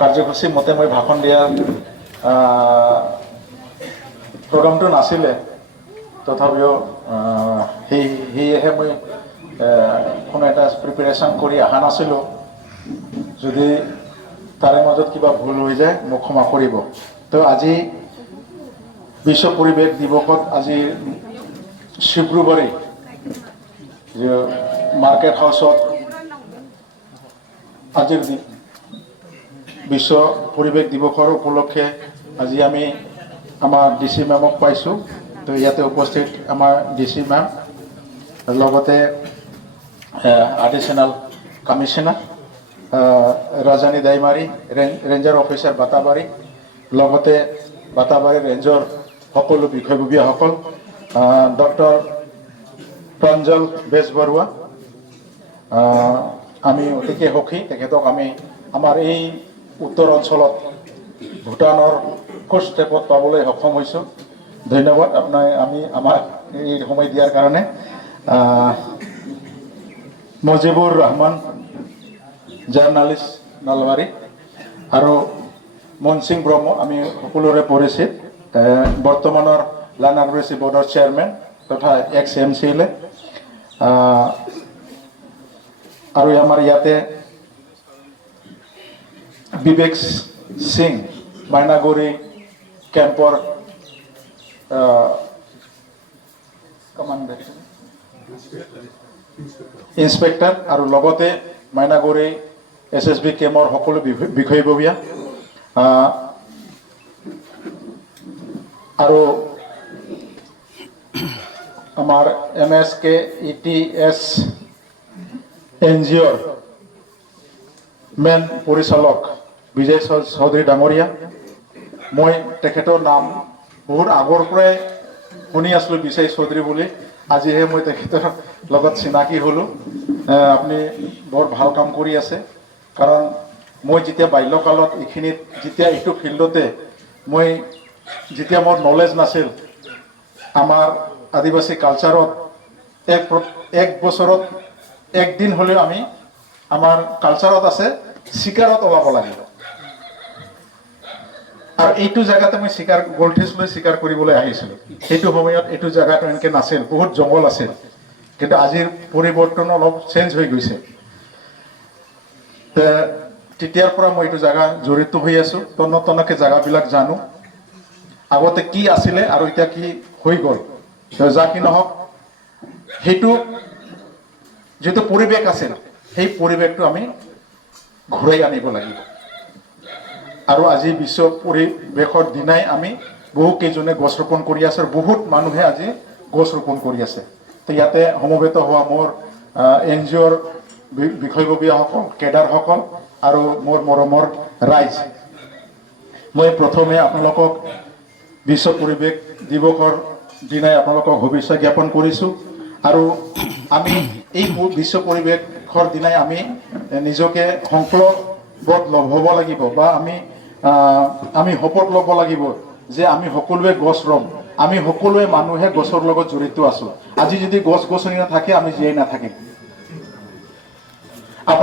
কাৰ্যসূচী মতে মই ভাষণ দিয়া প্ৰগ্ৰামটো নাছিলে তথাপিও সেয়েহে মই কোনো এটা প্ৰিপেৰেশ্যন কৰি অহা নাছিলোঁ যদি তাৰে মাজত কিবা ভুল হৈ যায় মোক ক্ষমা কৰিব তো আজি বিশ্ব পৰিৱেশ দিৱসত আজি শুক্ৰবাৰে মাৰ্কেট হাউচত আজিৰ বিশ্ব পৰিৱেশ দিৱসৰ উপলক্ষে আজি আমি আমাৰ ডিসি মেমক পাইছোঁ তো ইয়াতে উপস্থিত আমাৰ ডিসি মেম লগতে additional commissioner Rajani Daimary ranger officer Batabari লগতে বাটাবাৰী ৰেঞ্জৰ সকলো বিষয়ববীয়াসকল ডক্টৰ প্ৰাঞ্জল বেজবৰুৱা আমি অতিকে সুখী তেখেতক আমি আমাৰ এই উত্তৰ অঞ্চলত ভূটানৰ ফাৰ্ষ্ট ষ্টেপত পাবলৈ সক্ষম হৈছোঁ ধন্যবাদ আপোনাক আমি আমাক এই সময় দিয়াৰ কাৰণে মজিবুৰ ৰহমান জাৰ্নালিষ্ট নলবাৰী আৰু মনসিং ব্ৰহ্ম আমি সকলোৰে পৰিচিত বৰ্তমানৰ লেণ্ড এডমিনিষ্ট্ৰেটিভ বৰ্ডৰ চেয়াৰমেন তথা এক্স MCLA আৰু আমাৰ ইয়াতে বিবেক সিং মাইনাগুৰি কেম্পৰ ইন্সপেক্টৰ আৰু লগতে মাইনাগুৰি SSB কেম্পৰ সকলো বিষয়ববীয়া আৰু আমাৰ MSK ETS NGOৰ মেন পৰিচালক বিজয় চৌধুৰী ডাঙৰীয়া মই তেখেতৰ নাম বহুত আগৰ পৰাই শুনি আছিলোঁ বিজয় চৌধুৰী বুলি আজিহে মই তেখেতৰ লগত চিনাকি হ'লোঁ আপুনি বৰ ভাল কাম কৰি আছে কাৰণ মই যেতিয়া বাল্যকালত এইখিনিত যেতিয়া এইটো ফিল্ডতে মই যেতিয়া মোৰ নলেজ নাছিল আমাৰ আদিবাসী কালচাৰত এক বছৰত একদিন হ'লেও আমি আমাৰ কালচাৰত আছে শিকাৰত ওলাব লাগিব আৰু এইটো জায়গাতে মই শিকাৰ গোল্ডফিছ লৈ শিকাৰ কৰিবলৈ আহিছিলোঁ সেইটো সময়ত এইটো জায়গাটো এনেকৈ নাছিল বহুত জংঘল আছিল কিন্তু আজিৰ পৰিৱৰ্তন অলপ চেঞ্জ হৈ গৈছে তেতিয়াৰ পৰা মই এইটো জায়গা জড়িত হৈ আছোঁ তন্নতন্নকৈ জায়গাবিলাক জানো আগতে কি আছিলে আৰু এতিয়া কি হৈ গ'ল যা কি নহওক সেইটো যিটো পৰিৱেশ আছিল সেই পৰিৱেশটো আমি ঘূৰাই আনিব লাগিব আৰু আজি বিশ্ব পৰিৱেশৰ দিনাই আমি বহু কেইজনে গছ ৰোপণ কৰি আছে আৰু বহুত মানুহে আজি গছ ৰোপণ কৰি আছে তো ইয়াতে সমবেত হোৱা মোৰ NGOৰ বিষয়ববীয়াসকল কেডাৰসকল আৰু মোৰ মৰমৰ ৰাইজ মই প্ৰথমে আপোনালোকক বিশ্ব পৰিৱেশ দিৱসৰ দিনাই আপোনালোকক শুভেচ্ছা জ্ঞাপন কৰিছোঁ আৰু আমি এই বিশ্ব পৰিৱেশৰ দিনাই আমি নিজকে সংকল্পত হ'ব লাগিব বা আমি শপত ল'ব লাগিব যে আমি সকলোৱে গছ ৰুম আমি সকলোৱে মানুহে গছৰ লগত জড়িত আছোঁ আজি যদি গছ গছনি নাথাকে আমি জীয়াই নাথাকিম